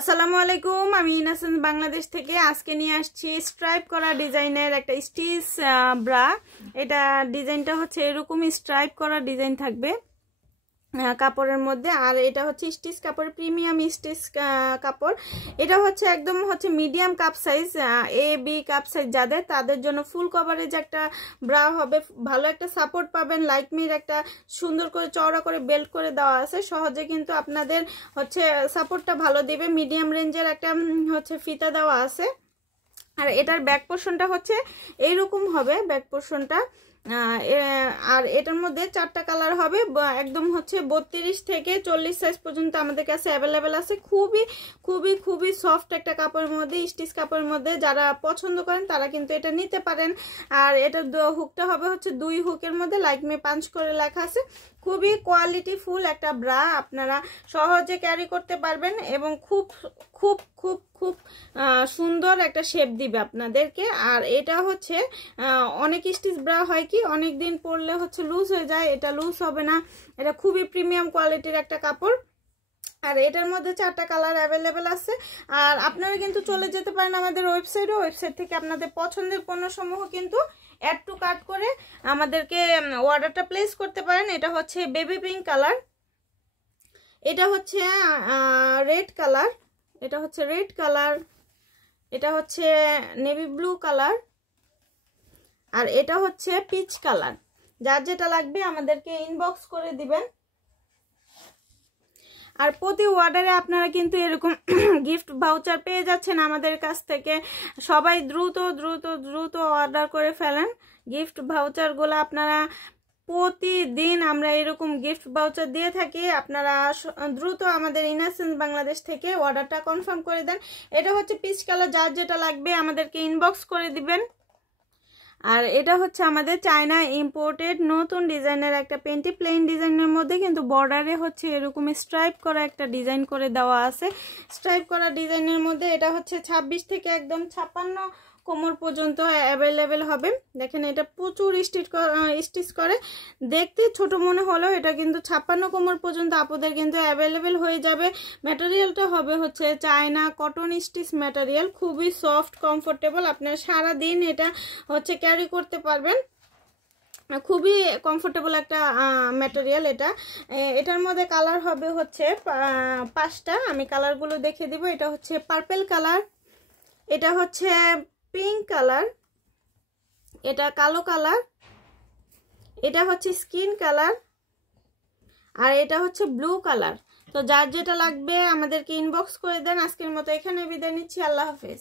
আসসালামু আলাইকুম, আমি ইনাসেন্স বাংলাদেশ থেকে আজকে নিয়ে আসছি স্ট্রাইপ করা ডিজাইনের একটা স্টিচ ব্রা। এটা ডিজাইনটা হচ্ছে এরকম স্ট্রাইপ করা ডিজাইন থাকবে কাপড়ের মধ্যে। আর এটা হচ্ছে স্টিচ কাপড়, প্রিমিয়াম স্টিচ কাপড়। এটা হচ্ছে একদম হচ্ছে medium cup size, A B cup size যাদের, তাদের জন্য ফুল কভারেজ একটা ব্রা হবে। ভালো একটা সাপোর্ট পাবেন, লাইকমির একটা সুন্দর করে চওড়া করে বেল্ট করে দেওয়া আছে, সহজে কিন্তু আপনাদের হচ্ছে সাপোর্টটা ভালো দিবে। মিডিয়াম রেঞ্জের একটা হচ্ছে ফিতা দেওয়া আছে। আর এটার ব্যাক পোর্শনটা হচ্ছে এইরকম হবে ব্যাক পোর্শনটা। আর এটার মধ্যে 4টা কালার হবে, একদম হচ্ছে 32 থেকে 40 সাইজ পর্যন্ত আমাদের কাছে অ্যাভেলেবেল আছে। খুবই খুবই খুবই সফট একটা কাপড়ের মধ্যে, স্টিচ কাপড়ের মধ্যে। যারা পছন্দ করেন তারা কিন্তু এটা নিতে পারেন। আর এটা হুকটা হবে হচ্ছে 2 হুকের মধ্যে, লাইকমি পাঞ্চ করে লেখা আছে। খুবই কোয়ালিটি ফুল একটা ব্রা, আপনারা সহজে ক্যারি করতে পারবেন এবং খুব খুব খুব খুব সুন্দর একটা শেপ দিবে আপনাদেরকে। আর এটা হচ্ছে অনেক স্টিচ ব্রা হয় কি অনেক দিন পরলে হচ্ছে লুজ হয়ে যায়, এটা লুজ হবে না। এটা খুবই প্রিমিয়াম কোয়ালিটির একটা কাপড়। আর এটার মধ্যে 4টা কালার অ্যাভেলেবেল আছে। আর আপনারা কিন্তু চলে যেতে পারেন আমাদের ওয়েবসাইট থেকে আপনাদের পছন্দের পণ্যসমূহ কিন্তু অ্যাড টু কার্ট করে আমাদেরকে অর্ডারটা প্লেস করতে পারেন। এটা হচ্ছে বেবি পিঙ্ক কালার, এটা হচ্ছে রেড কালার, এটা হচ্ছে রেড কালার, এটা হচ্ছে নেভি ব্লু কালার, আর এটা হচ্ছে পিচ কালার। যার যেটা লাগবে আমাদেরকে ইনবক্স করে দিবেন। আর প্রতি অর্ডারে আপনারা কিন্তু এরকম গিফট ভাউচার পেয়ে যাচ্ছেন আমাদের কাছ থেকে। সবাই দ্রুত দ্রুত দ্রুত অর্ডার করে ফেলেন। গিফট ভাউচারগুলো আপনারা প্রতিদিন আমরা এরকম গিফট ভাউচার দিয়ে থাকি। আপনারা দ্রুত আমাদের ইনাসেন্স বাংলাদেশ থেকে অর্ডারটা কনফার্ম করে দেন। এটা হচ্ছে পিচ কালার, যার যেটা লাগবে আমাদেরকে ইনবক্স করে দিবেন। আর এটা হচ্ছে আমাদের চায়না ইম্পোর্টেড নতুন ডিজাইনের একটা পেন্টি, প্লেন ডিজাইনের মধ্যে কিন্তু বর্ডারে হচ্ছে এরকম স্ট্রাইপ করা একটা ডিজাইন করে দেওয়া আছে। স্ট্রাইপ করা ডিজাইনের মধ্যে এটা হচ্ছে 26 থেকে একদম 56 কোমর পর্যন্ত অ্যাভেলেবেল হবে। দেখেন এটা প্রচুর স্টিচ করে, দেখতে ছোট মনে হলেও এটা কিন্তু 56 কোমর পর্যন্ত আপুদের কিন্তু অ্যাভেলেবেল হয়ে যাবে। ম্যাটেরিয়ালটা হবে হচ্ছে চায়না কটন স্টিচ ম্যাটেরিয়াল, খুবই সফট কমফোর্টেবল। আপনারা সারাদিন এটা হচ্ছে ক্যারি করতে পারবেন, খুবই কমফোর্টেবল একটা ম্যাটেরিয়াল এটা। এটার মধ্যে কালার হবে হচ্ছে 5টা, আমি কালারগুলো দেখে দিব। এটা হচ্ছে পার্পল কালার, এটা হচ্ছে পিঙ্ক কালার, এটা কালো কালার, এটা হচ্ছে স্কিন কালার, আর এটা হচ্ছে ব্লু কালার। তো যার যেটা লাগবে আমাদেরকে ইনবক্স করে দেন। আজকের মতো এখানে বিদায় নিচ্ছি, আল্লাহ হাফেজ।